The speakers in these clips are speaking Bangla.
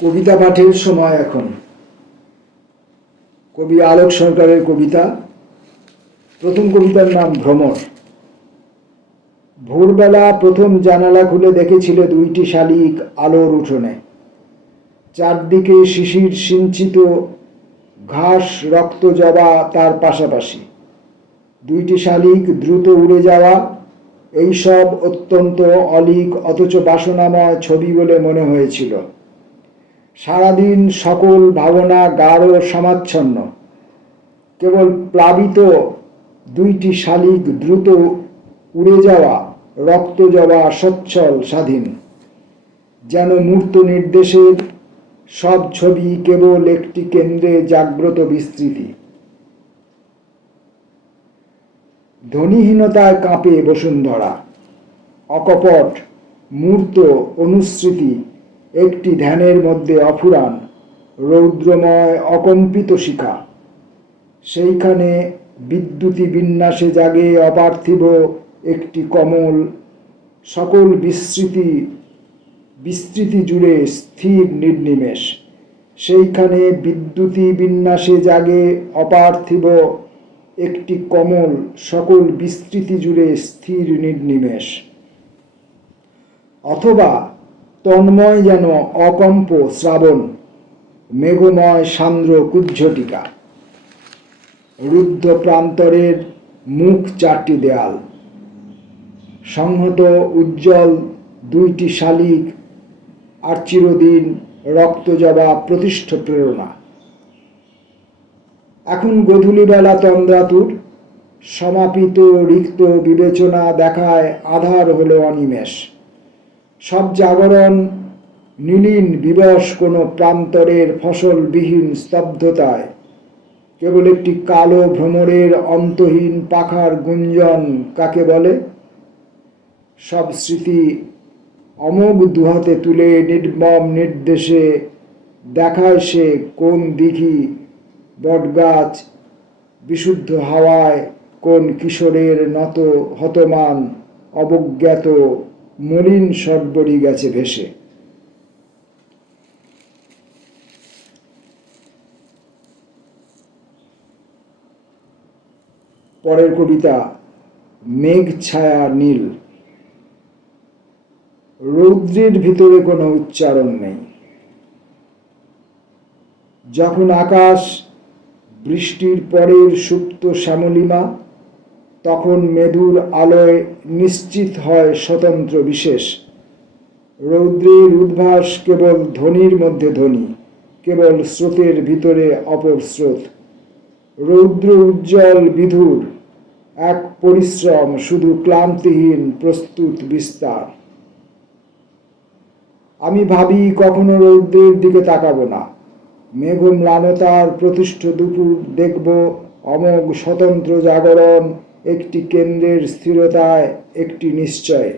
কবিতা পাঠের সময় এখন। কবি আলোক সরকারের কবিতা। প্রথম কবিতার নাম ভ্রমর। ভোরবেলা প্রথম জানালা খুলে দেখেছিল দুইটি শালিক আলোর উঠোনে। চারদিকে শিশির সিঞ্চিত ঘাস, রক্ত জবা তার পাশাপাশি। দুইটি শালিক দ্রুত উড়ে যাওয়া, এইসব অত্যন্ত অলীক অথচ বাসনাময় ছবি বলে মনে হয়েছিল। সারাদিন সকল ভাবনা গাঢ় সমাচ্ছন্ন। কেবল প্লাবিত দুইটি শালিক দ্রুত উড়ে যাওয়া, রক্ত জবা সচ্ছল স্বাধীন। যেন মূর্ত নির্দেশের সব ছবি কেবল একটি কেন্দ্রে জাগ্রত বিস্তৃতি। ধ্বনিহীনতায় কাঁপে বসুন্ধরা। অকপট মূর্ত অনুস্মৃতি একটি ধ্যানের মধ্যে অফুরান, রৌদ্রময় অকম্পিত শিখা। সেইখানে বিদ্যুতি বিন্যাসে জাগে অপার্থিব একটি কমল, সকল বিস্তৃতি জুড়ে স্থির নির্নিমেষ। সেইখানে বিদ্যুতি বিন্যাসে জাগে অপার্থিব একটি কমল, সকল বিস্তৃতি জুড়ে স্থির নির্নিমেষ। অথবা তন্ময় যেন অকম্প শ্রাবণ, মেঘময় সান্দ্র কুজ্ঝটিকা। রুদ্ধ প্রান্তরের মুখ চারটি দেয়াল, সংহত উজ্জ্বল দুইটি শালিক, আর চিরদিন রক্তজবা প্রতিষ্ঠ প্রেরণা। এখন গধূলিবেলা তন্দ্রাতুর, সমাপিত রিক্ত বিবেচনা দেখায় আধার হলো অনিমেষ। সব জাগরণ নীলীন বিবশ কোনো প্রান্তরের ফসলবিহীন স্তব্ধতায়। কেবল একটি কালো ভ্রমরের অন্তহীন পাখার গুঞ্জন কাকে বলে? সব স্মৃতি অমোঘ দুহাতে তুলে নির্মম নির্দেশে দেখায় সে কোন দিঘি, বটগাছ, বিশুদ্ধ হাওয়ায় কোন কিশোরের নত হতমান অবজ্ঞাত মলিন সর্বরি গেছে ভেসে। পরের কবিতা মেঘ ছায়া নীল। রৌদ্রের ভিতরে কোনো উচ্চারণ নেই। যখন আকাশ বৃষ্টির পরের সুপ্ত শ্যামলিমা, তখন মেদুর আলোয় নিশ্চিত হয় স্বতন্ত্র বিশেষ। রৌদ্রের উদ্ভাস কেবল ধ্বনির মধ্যে ধ্বনি, কেবল স্রোতের ভিতরে অপর স্রোত। রৌদ্র উজ্জ্বল বিধুর এক পরিশ্রম, শুধু ক্লান্তিহীন প্রস্তুত বিস্তার। আমি ভাবি কখনো রৌদ্রের দিকে তাকাবো না। মেঘম্লানতার প্রতিষ্ঠ দুপুর দেখব অমোঘ স্বতন্ত্র জাগরণ, একটি কেন্দ্রের স্থিরতায়, একটি নিশ্চয়ে।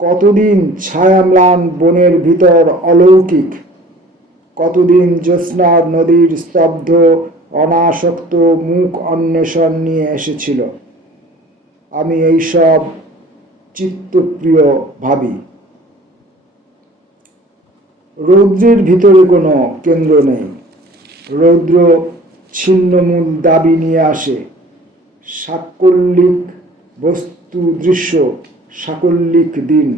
কতদিন ছায়াম্লান বনের ভিতর অলৌকিক, কতদিন জ্যোৎস্নার নদীর স্তব্ধ অনাসক্ত মুখ অন্বেষণ নিয়ে এসেছিল। আমি এইসব চিত্তপ্রিয় ভাবি। রৌদ্রের ভিতরে কোনো কেন্দ্র নেই। রৌদ্র ছিন্নমূল দাবি নিয়ে আসে। সাকল্যিক বস্তু দৃশ্য, সাকল্যিক দিন।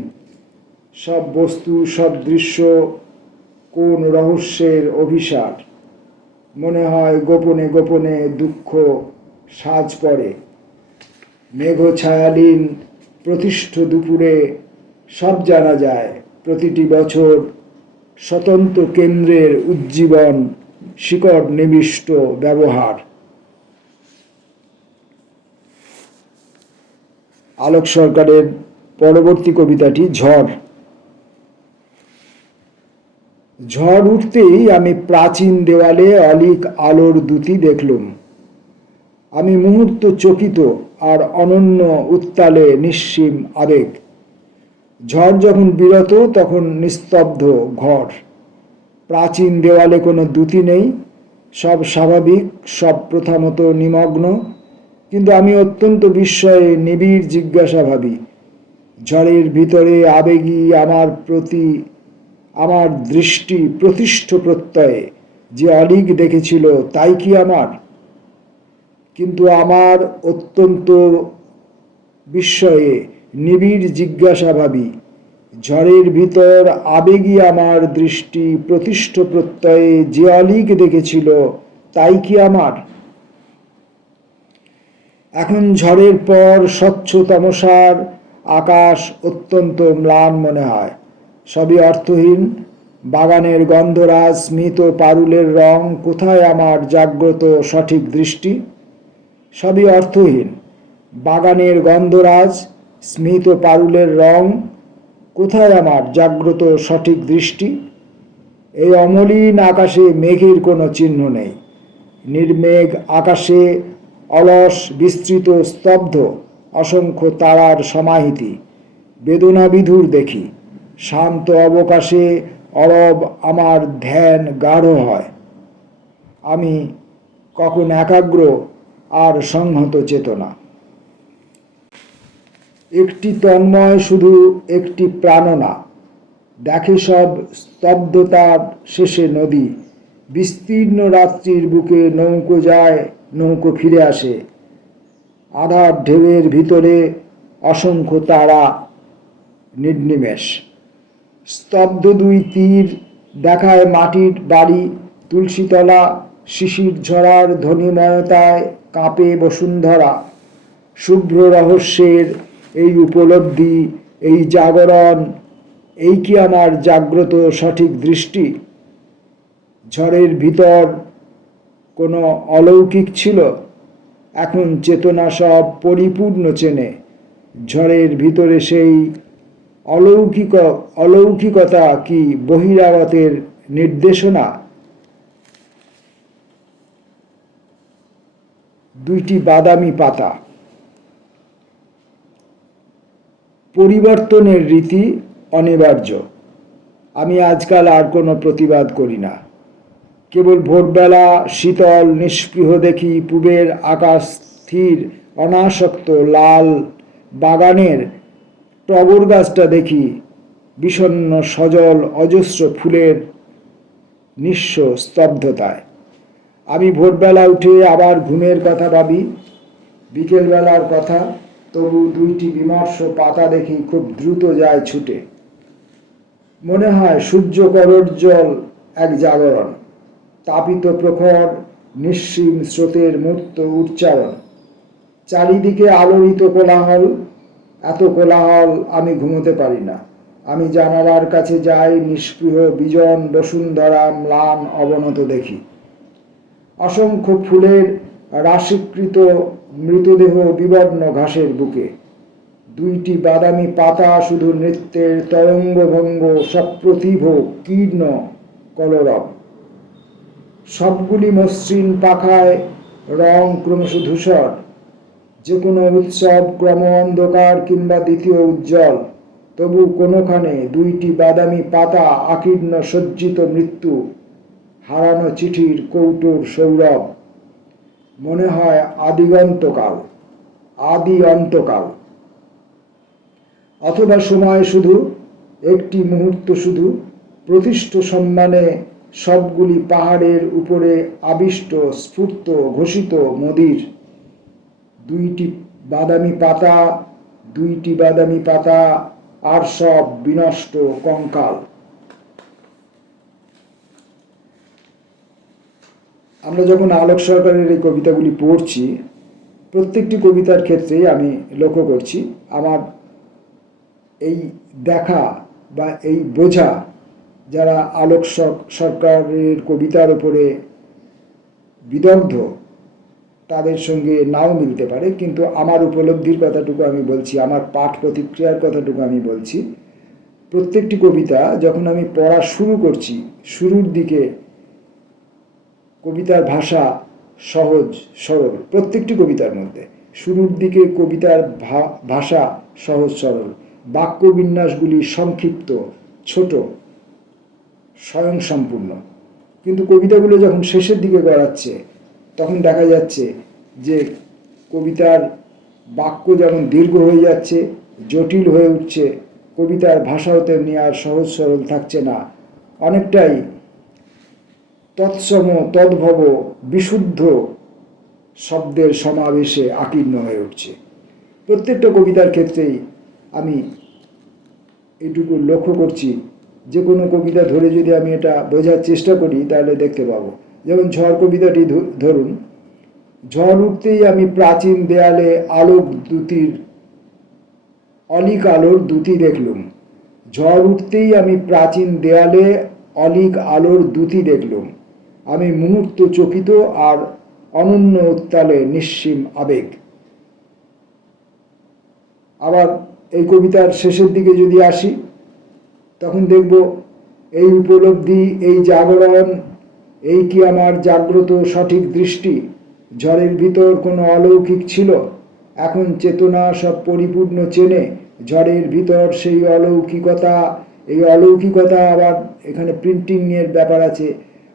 সব বস্তু সব দৃশ্য কোন রহস্যের অভিসার। মনে হয় গোপনে গোপনে দুঃখ সাজ পড়ে। মেঘ ছায়ালীন প্রতিষ্ঠ দুপুরে সব জানা যায়। প্রতিটি বছর স্বতন্ত্র কেন্দ্রের উজ্জীবন, শিকড় নিবিষ্ট ব্যবহার। আলোক সরকারের পরবর্তী কবিতাটি ঝড়। ঝড় উঠতেই আমি প্রাচীন দেওয়ালে অলীক আলোর দ্যুতি দেখলুম। আমি মুহূর্ত চকিত আর অনন্য উত্তালে নিঃসীম আবেগ। ঝড় যখন বিরত তখন নিস্তব্ধ ঘর। প্রাচীন দেওয়ালে কোনো দ্যুতি নেই, সব স্বাভাবিক, সব প্রথামতো নিমগ্ন। কিন্তু আমি অত্যন্ত বিস্ময়ে নিবিড় জিজ্ঞাসা ভাবি। ঝড়ের ভিতরে আবেগী আমার প্রতি আমার দৃষ্টি প্রতিষ্ঠ প্রত্যয়ে যে অলিক দেখেছিল তাই কি আমার? কিন্তু আমার অত্যন্ত বিস্ময়ে নিবিড় জিজ্ঞাসা ভাবি, ঝড়ের ভিতর আবেগী আমার দৃষ্টি প্রতিষ্ঠ প্রত্যয়ে যে অলিক দেখেছিল তাই কি আমার? এখন ঝড়ের পর স্বচ্ছ তমসার আকাশ অত্যন্ত ম্লান মনে হয়, সবই অর্থহীন। বাগানের গন্ধরাজ স্মিত পারুলের রং, কোথায় আমার জাগ্রত সঠিক দৃষ্টি? সবই অর্থহীন। বাগানের গন্ধরাজ স্মিত পারুলের রং, কোথায় আমার জাগ্রত সঠিক দৃষ্টি? এই অমলিন আকাশে মেঘের কোনো চিহ্ন নেই। নির্মেঘ আকাশে অলস বিস্তৃত স্তব্ধ অসংখ্য তারার সমাহিতি বেদনাবিধুর দেখি। শান্ত অবকাশে অরব আমার ধ্যান গাঢ় হয়। আমি কখন একাগ্র আর সংহত চেতনা। একটি তন্ময় শুধু একটি প্রাণনা, দেখে সব স্তব্ধতার শেষে নদী। বিস্তীর্ণ রাত্রির বুকে নৌকো যায়, নৌকো ফিরে আসে। আধার ঢেউয়ের ভিতরে অসংখ্য তারা নির্নিমেষ। স্তব্ধ দুই তীর দেখায় মাটির বাড়ি, তুলসীতলা। শিশির ঝরার ধ্বনিময়তায় কাঁপে বসুন্ধরা। শুভ্র রহস্যের এই উপলব্ধি, এই জাগরণ, এই কি আমার জাগ্রত সঠিক দৃষ্টি? ঝড়ের ভিতর কোনো অলৌকিক ছিল, এখন চেতনা সব পরিপূর্ণ চেনে। ঝড়ের ভিতরে সেই অলৌকিকতা কি বহিরাগতের নির্দেশনা? দুইটি বাদামি পাতা। পরিবর্তনের রীতি অনিবার্য। আমি আজকাল আর কোনো প্রতিবাদ করি না। কেবল ভোরবেলা শীতল নিস্পৃহ দেখি পূবের আকাশ স্থির অনাসক্ত লাল। বাগানের টগর গাছটা দেখি বিষণ্ণ সজল অজস্র ফুলের নিঃস্ব স্তব্ধতায়। আমি ভোরবেলা উঠে আবার ঘুমের কথা ভাবি, বিকেলবেলার কথা। তবু দুইটি বিমর্ষ পাতা দেখি খুব দ্রুত যায় ছুটে। মনে হয় সূর্য করোজ্জ্বল এক জাগরণ, তাপিত প্রখর নিঃসীম স্রোতের মূর্ত উচ্চারণ। চারিদিকে আলোড়িত কোলাহল, এত কোলাহল আমি ঘুমোতে পারি না। আমি জানালার কাছে যাই, নিষ্পৃহ বিজন বসুন্ধরা ম্লান অবনত দেখি। অসংখ্য ফুলের রাশিকৃত মৃতদেহ বিবর্ণ ঘাসের বুকে। দুইটি বাদামি পাতা শুধু নৃত্যের তরঙ্গভঙ্গ সপ্রতিভ কীর্ণ কলরব। সবগুলি মসৃণ পাখায় রং ক্রমশ ধূসর। যে কোনো উৎসব ক্রম অন্ধকার কিংবা দ্বিতীয় উজ্জ্বল। তবু কোনোখানে দুইটি বাদামি পাতা আকীর্ণ সজ্জিত মৃত্যু, হারানো চিঠির কৌটোর সৌরভ। মনে হয় আদিগন্তকাল, আদি অন্তকাল। অথবা সময় শুধু একটি মুহূর্ত, শুধু প্রতিষ্ঠ সম্মানে সবগুলি পাহাড়ের উপরে আবিষ্ট স্ফূর্ত ঘোষিত মদির। দুইটি বাদামি পাতা, দুইটি বাদামি পাতা, আর সব বিনষ্ট কঙ্কাল। আমরা যখন আলোক সরকারের এই কবিতাগুলি পড়ছি, প্রত্যেকটি কবিতার ক্ষেত্রেই আমি লক্ষ্য করছি আমার এই দেখা বা এই বোঝা, যারা আলোক সরকারের কবিতার উপরে বিদগ্ধ তাদের সঙ্গে নাও মিলতে পারে, কিন্তু আমার উপলব্ধির কথাটুকু আমি বলছি, আমার পাঠ প্রতিক্রিয়ার কথাটুকু আমি বলছি। প্রত্যেকটি কবিতা যখন আমি পড়া শুরু করছি, শুরুর দিকে কবিতার ভাষা সহজ সরল। প্রত্যেকটি কবিতার মধ্যে শুরুর দিকে কবিতার ভাষা সহজ সরল, বাক্য বিন্যাসগুলি সংক্ষিপ্ত, ছোট, স্বয়ংসম্পূর্ণ। কিন্তু কবিতাগুলো যখন শেষের দিকে গড়াচ্ছে, তখন দেখা যাচ্ছে যে কবিতার বাক্য যেমন দীর্ঘ হয়ে যাচ্ছে, জটিল হয়ে উঠছে, কবিতার ভাষাও তেমনি আর সহজ সরল থাকছে না, অনেকটাই তৎসম তদ্ভব বিশুদ্ধ শব্দের সমাবেশে আকীর্ণ হয়ে উঠছে। প্রত্যেকটা কবিতার ক্ষেত্রেই আমি এইটুকু লক্ষ্য করছি, যে কোনো কবিতা ধরে যদি আমি এটা বোঝার চেষ্টা করি তাহলে দেখতে পাবো। যেমন ঝড় কবিতাটি ধরুন, ঝড় উঠতেই আমি প্রাচীন দেয়ালে আলোক দ্যুতির অলিক আলোর দ্যুতি দেখলুম। ঝড় উঠতেই আমি প্রাচীন দেয়ালে অলিক আলোর দ্যুতি দেখলুম। আমি মুহূর্ত চকিত আর অনন্য উত্তালে নিঃসীম আবেগ। আবার এই কবিতার শেষের দিকে যদি আসি, তখন দেখব এই উপলব্ধি, এই জাগরণ, এই কি আমার জাগ্রত সঠিক দৃষ্টি। ঝড়ের ভিতর কোনো অলৌকিক ছিল, এখন চেতনা সব পরিপূর্ণ চেনে। ঝড়ের ভিতর সেই অলৌকিকতা, এই অলৌকিকতা আবার এখানে প্রিন্টিং এর ব্যাপার আছে।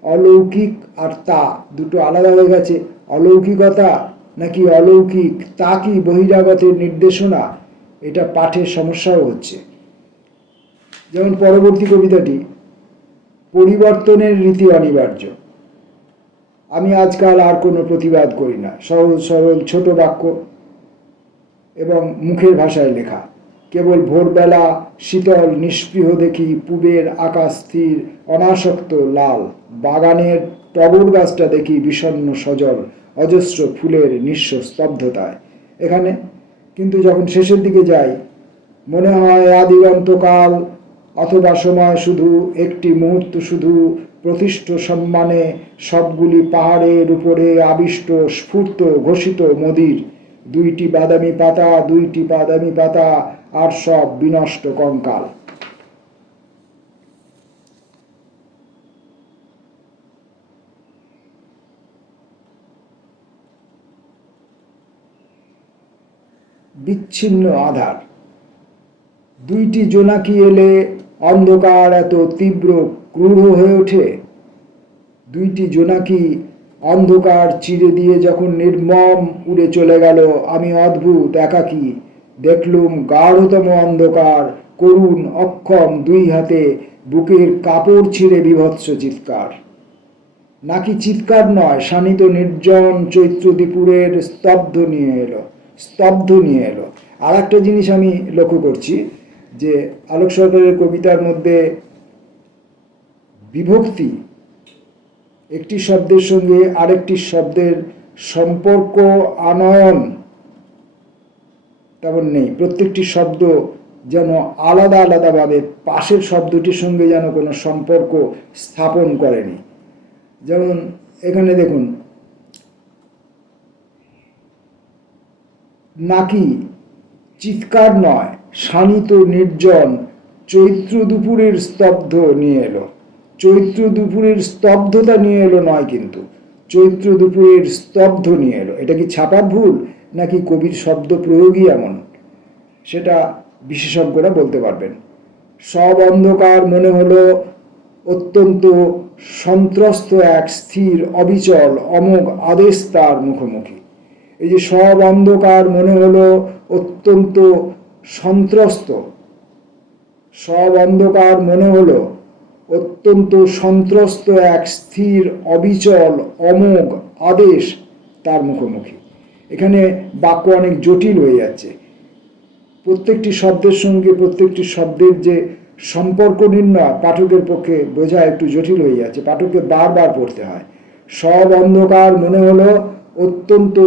অলৌকিক আর তা দুটো আলাদা হয়ে গেছে। অলৌকিকতা নাকি অলৌকিক, তা কি বহিরাগতের নির্দেশনা? এটা পাঠের সমস্যাও হচ্ছে। যেমন পরবর্তী কবিতাটি, পরিবর্তনের রীতি অনিবার্য। আমি আজকাল আর কোনো প্রতিবাদ করি না। সহজ সরল ছোট বাক্য এবং মুখের ভাষায় লেখা। কেবল ভোরবেলা শীতল নিষ্পৃহ দেখি পূবের আকাশ স্থির অনাসক্ত লাল। বাগানের টগর গাছটা দেখি বিষণ্ণ সজল অজস্র ফুলের নিঃস্ব স্তব্ধতায়। এখানে কিন্তু যখন শেষের দিকে যাই, মনে হয় আদিগন্তকাল অথবা সময় শুধু একটি মুহূর্ত, শুধু প্রতিষ্ঠ সম্মানে সবগুলি পাহাড়ের উপরে আবিষ্ট স্ফূর্ত ঘোষিত মদির। দুইটি বাদামি পাতা, দুইটি বাদামি পাতা, আর সব বিনষ্ট কঙ্কাল। বিচ্ছিন্ন আধার। দুইটি জোনাকি এলে অন্ধকার এত তীব্র ক্রূর হয়ে ওঠে। দুইটি জোনাকি অন্ধকার চিরে দিয়ে যখন নির্মম উড়ে চলে গেল, আমি অদ্ভুত একাকী দেখলুম গাঢ়তম অন্ধকার, করুণ অক্ষম দুই হাতে বুকের কাপড় ছিঁড়ে বিভৎস চিৎকার। নাকি চিৎকার নয়, শানিত নির্জন চৈত্র দ্বীপুরের স্তব্ধ নিয়ে এলো। আর একটা জিনিস আমি লক্ষ্য করছি যে আলোক সরকারের কবিতার মধ্যে বিভক্তি, একটি শব্দের সঙ্গে আরেকটি শব্দের সম্পর্ক আনয়ন তেমন নেই। প্রত্যেকটি শব্দ যেন আলাদা আলাদাভাবে পাশের শব্দটির সঙ্গে যেন কোনো সম্পর্ক স্থাপন করেনি। যেমন এখানে দেখুন, নাকি চিৎকার নয়, শানিত নির্জন চৈত্র দুপুরের স্তব্ধ নিয়ে এলো। চৈত্র দুপুরের স্তব্ধতা নিয়ে এলো নয়, কিন্তু চৈত্র দুপুরের স্তব্ধ নিয়ে এলো। এটা কি ছাপার ভুল নাকি কবির শব্দ প্রয়োগই এমন, সেটা বিশেষজ্ঞরা বলতে পারবেন। সব অন্ধকার মনে হলো অত্যন্ত সন্ত্রস্ত এক স্থির অবিচল অমোঘ আদেশ তার মুখোমুখি। এই যে সব অন্ধকার মনে হলো অত্যন্ত সন্ত্রস্ত, সব অন্ধকার মনে হলো অত্যন্ত সন্ত্রস্ত এক স্থির অবিচল অমোঘ আদেশ তার মুখোমুখি। এখানে বাক্য অনেক জটিল হয়ে যাচ্ছে। প্রত্যেকটি শব্দের সঙ্গে প্রত্যেকটি শব্দের যে সম্পর্ক নির্ণয় পাঠকের পক্ষে বোঝা একটু জটিল হয়ে যাচ্ছে, পাঠককে বারবার পড়তে হয়। সব অন্ধকার মনে হলো অত্যন্ত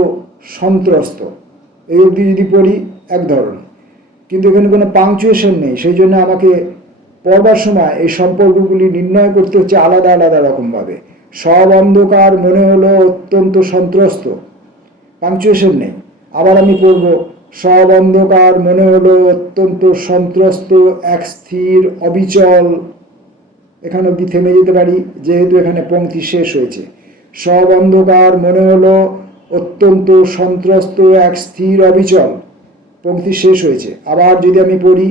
সন্ত্রস্ত, এই অবধি যদি পড়ি এক ধরনের, কিন্তু এখানে কোনো পাংচুয়েশন নেই। সেই জন্য আমাকে পড়বার সময় এই সম্পর্কগুলি নির্ণয় করতে হচ্ছে আলাদা আলাদা রকমভাবে। সব অন্ধকার মনে হলো অত্যন্ত সন্ত্রস্ত, পাংচুয়েশন নেই। আবার আমি পড়ব, সব অন্ধকার মনে হলো অত্যন্ত সন্ত্রস্ত এক স্থির অবিচল। এখানে অবধি থেমে যেতে পারি যেহেতু এখানে পংক্তি শেষ হয়েছে। সব অন্ধকার মনে হলো অত্যন্ত সন্ত্রস্ত এক স্থির অবিচল, পংক্তি শেষ হয়েছে। আবার যদি আমি পড়ি,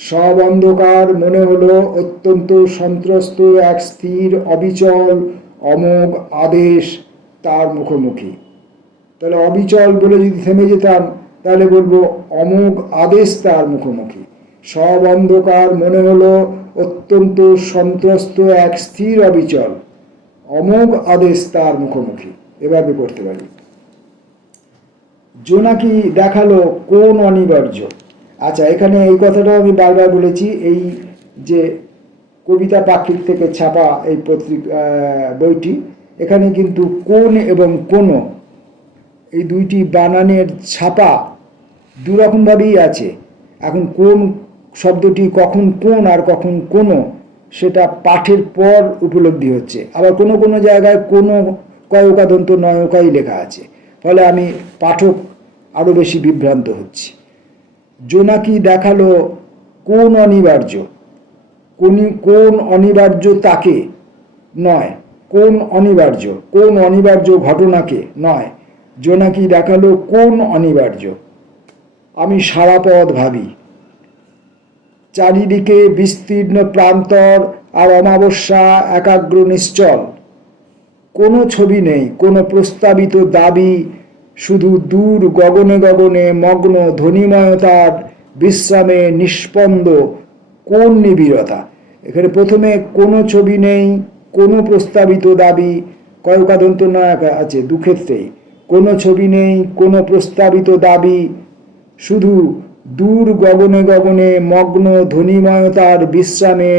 সব অন্ধকার মনে হলো অত্যন্ত সন্ত্রস্ত এক স্থির অবিচল অমোঘ আদেশ তার মুখোমুখি। তাহলে অবিচল বলে যদি থেমে যেতাম তাহলে বলবো অমোঘ আদেশ তার মুখোমুখি। সব অন্ধকার মনে হলো অত্যন্ত সন্ত্রস্ত এক স্থির অবিচল অমোঘ আদেশ তার মুখোমুখি। এভাবে পড়তে পারি। জোনাকি দেখালো কোন অনিবার্য। আচ্ছা, এখানে এই কথাটাও আমি বারবার বলেছি, এই যে কবিতা পাক্ষিক থেকে ছাপা এই বইটি, এখানে কিন্তু কোন এবং কোন এই দুইটি বানানের ছাপা দুরকমভাবেই আছে। এখন কোন শব্দটি কখন কোন আর কখন কোন সেটা পাঠের পর উপলব্ধি হচ্ছে। আবার কোনো কোনো জায়গায় কোনো কয়কা দন্ত নয়কাই লেখা আছে, ফলে আমি পাঠক আরও বেশি বিভ্রান্ত হচ্ছি। জোনাকি দেখালো কোন অনিবার্য, কোন অনিবার্য তাকে নয়, কোন অনিবার্য ঘটনাকে নয়। জোনাকি দেখালো কোন অনিবার্য। আমি সারা পথ ভাবি, চারিদিকে বিস্তীর্ণ প্রান্তর আর অমাবস্যা একাগ্র নিশ্চল। কোনো ছবি নেই, কোনো প্রস্তাবিত দাবি, শুধু দূর গগনে গগনে মগ্ন ধ্বনিময়তার বিশ্রামে নিষ্পন্দ কোন নিবিড়তা। এখানে প্রথমে কোনো ছবি নেই, কোনো প্রস্তাবিত দাবি, কয়কাদন্ত নয় আছে দুক্ষেত্রেই। কোনো ছবি নেই, কোনো প্রস্তাবিত দাবি, শুধু দূর গগনে গগনে মগ্ন ধ্বনিময়তার বিশ্রামে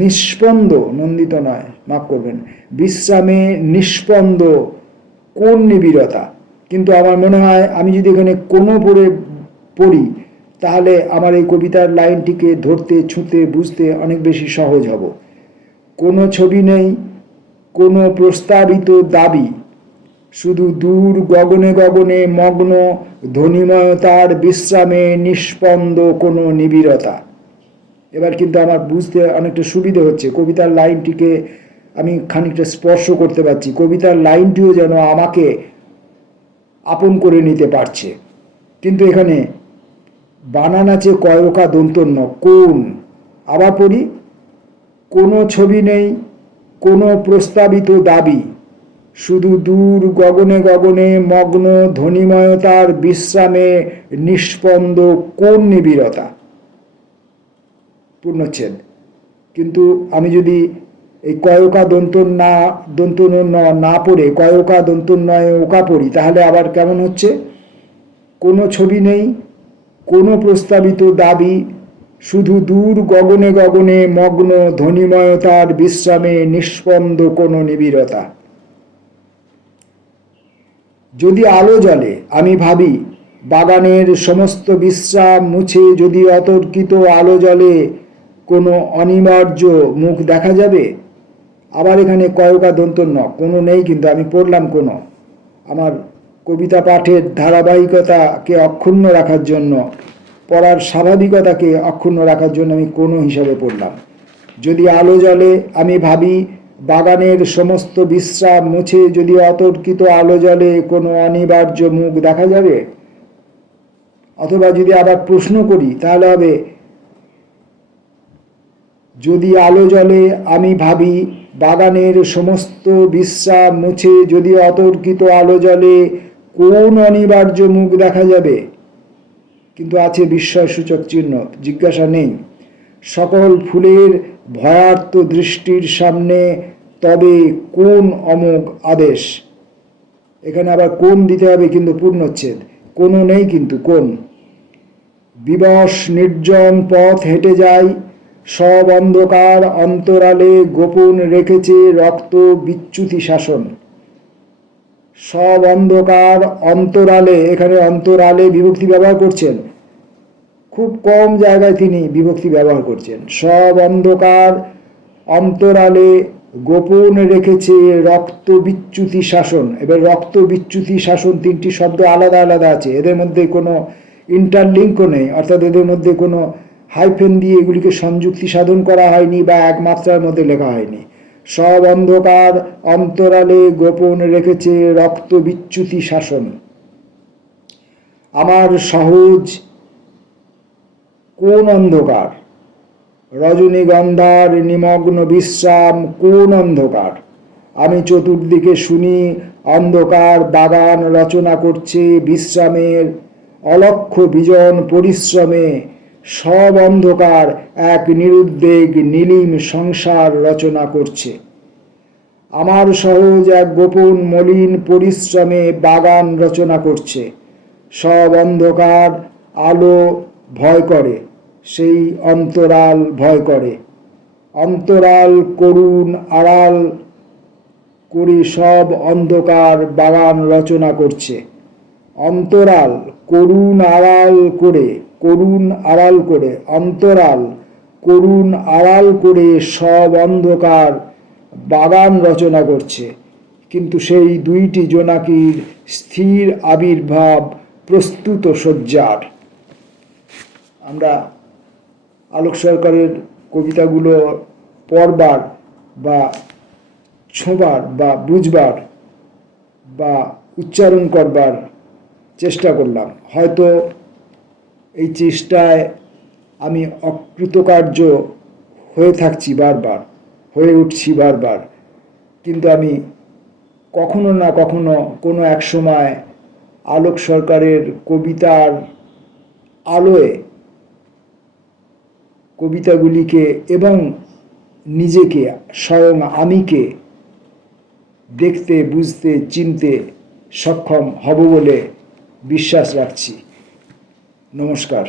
নিষ্পন্দ, নন্দিত নয়, মাফ করবেন, বিশ্রামে নিষ্পন্দ কোন নিবিড়তা। কিন্তু আমার মনে হয় আমি যদি এখানে কোনো পড়ি তাহলে আমার এই কবিতার লাইনটিকে ধরতে, ছুঁতে, বুঝতে অনেক বেশি সহজ হব। কোনো ছবি নেই, কোনো প্রস্তাবিত দাবি, শুধু দূর গগনে গগনে মগ্ন ধ্বনিময়তার বিশ্রামে নিষ্পন্দ কোনো নিবিড়তা। এবার কিন্তু আমার বুঝতে অনেকটা সুবিধে হচ্ছে। কবিতার লাইনটিকে আমি খানিকটা স্পর্শ করতে পারছি, কবিতার লাইনটিও যেন আমাকে আপন করে নিতে পারছে। কিন্তু এখানে বানান আছে কয়কা দন্তন্য কোন। আবার পড়ি, কোনো ছবি নেই, কোনো প্রস্তাবিত দাবি, শুধু দূর গগনে গগনে মগ্ন ধ্বনিময়তার বিশ্রামে নিষ্পন্দ কোন নিবিড়তা। পূর্ণচ্ছেদ। কিন্তু আমি যদি এই কয়কা দন্তন্য না পড়ে কয়কা দন্তন্বয় ওকা পড়ি তাহলে আবার কেমন হচ্ছে? কোনো ছবি নেই, কোনো প্রস্তাবিত দাবি, শুধু দূর গগনে গগনে মগ্ন ধ্বনিময়তার বিশ্রামে নিষ্পন্দ কোনো নিবিড়তা। যদি আলো জ্বলে আমি ভাবি, বাগানের সমস্ত বিশ্রাম মুছে যদি অতর্কিত আলো জ্বলে কোনো অনিবার্য মুখ দেখা যাবে। আবার এখানে কয়কা দন্তন্য কোনো নেই, কিন্তু আমি পড়লাম কোনো। আমার কবিতা পাঠের ধারাবাহিকতাকে অক্ষুণ্ণ রাখার জন্য, পড়ার স্বাভাবিকতাকে অক্ষুণ্ণ রাখার জন্য আমি কোনো হিসাবে পড়লাম। যদি আলো জ্বলে আমি ভাবি, বাগানের সমস্ত বিশ্রাম মুছে যদি অতর্কিত আলো জ্বলে কোনো অনিবার্য মুখ দেখা যাবে। অথবা যদি আবার প্রশ্ন করি তাহলে হবে, যদি আলো জ্বলে আমি ভাবি, বাগানের সমস্ত বিশ্রাম মুছে যদি অতর্কিত আলো জ্বলে কোন অনিবার্য মুখ দেখা যাবে। কিন্তু আছে বিস্ময়সূচক চিহ্ন, জিজ্ঞাসা নেই। সকল ফুলের ভয়ার্ত দৃষ্টির সামনে তবে কোন অমোঘ আদেশ। এখানে আবার কোন দিতে হবে, কিন্তু পূর্ণচ্ছেদ। কোনো নেই, কিন্তু কোন। বিবশ নির্জন পথ হেঁটে যাই, সব অন্ধকার অন্তরালে গোপন রেখেছে রক্ত বিচ্যুতি শাসন। সব অন্ধকার অন্তরালে, এখানে অন্তরালে বিভক্তি ব্যবহার করছেন, খুব কম জায়গায় তিনি বিভক্তি ব্যবহার করছেন। সব অন্ধকার অন্তরালে গোপন রেখেছে রক্ত বিচ্যুতি শাসন। এবার রক্ত বিচ্যুতি শাসন তিনটি শব্দ আলাদা আলাদা আছে, এদের মধ্যে কোনো ইন্টারলিঙ্কও নেই, অর্থাৎ এদের মধ্যে কোনো হাইফেন দিয়ে এগুলিকে সংযুক্তি সাধন করা হয়নি বা এক মাত্রার মধ্যে লেখা হয়নি। সব অন্ধকার অন্তরালে গোপন রেখেছে রক্ত বিচ্যুতি শাসন। আমার সহজ কোন অন্ধকার, রজনীগন্ধার নিমগ্ন বিশ্রাম কোন অন্ধকার। আমি চতুর্দিকে শুনি অন্ধকার বাগান রচনা করছে বিশ্রামের অলক্ষ্য বিজন পরিশ্রমে, সব অন্ধকার এক নিরুদ্বেগ নীলিম সংসার রচনা করছে। আমার সহজ এক গোপন মলিন পরিশ্রমে বাগান রচনা করছে। সব অন্ধকার আলো ভয় করে, সেই অন্তরাল ভয় করে। অন্তরাল করুণ আড়াল করে সব অন্ধকার বাগান রচনা করছে। অন্তরাল করুণ আড়াল করে, করুণ আড়াল করে, অন্তরাল করুণ আড়াল করে সব অন্ধকার বাগান রচনা করছে। কিন্তু সেই দুইটি জোনাকির স্থির আবির্ভাব প্রস্তুত সজ্জার। আমরা আলোক সরকারের কবিতাগুলো পড়বার বা ছোঁবার বা বুঝবার বা উচ্চারণ করবার চেষ্টা করলাম। হয়তো এই চেষ্টায় আমি অকৃতকার্য হয়ে থাকছি বারবার, হয়ে উঠছি বারবার, কিন্তু আমি কখনো না কখনো কোনো এক সময় আলোক সরকারের কবিতার আলোয় কবিতাগুলিকে এবং নিজেকে, স্বয়ং আমিকে দেখতে, বুঝতে, চিনতে সক্ষম হব বলে বিশ্বাস রাখছি। নমস্কার।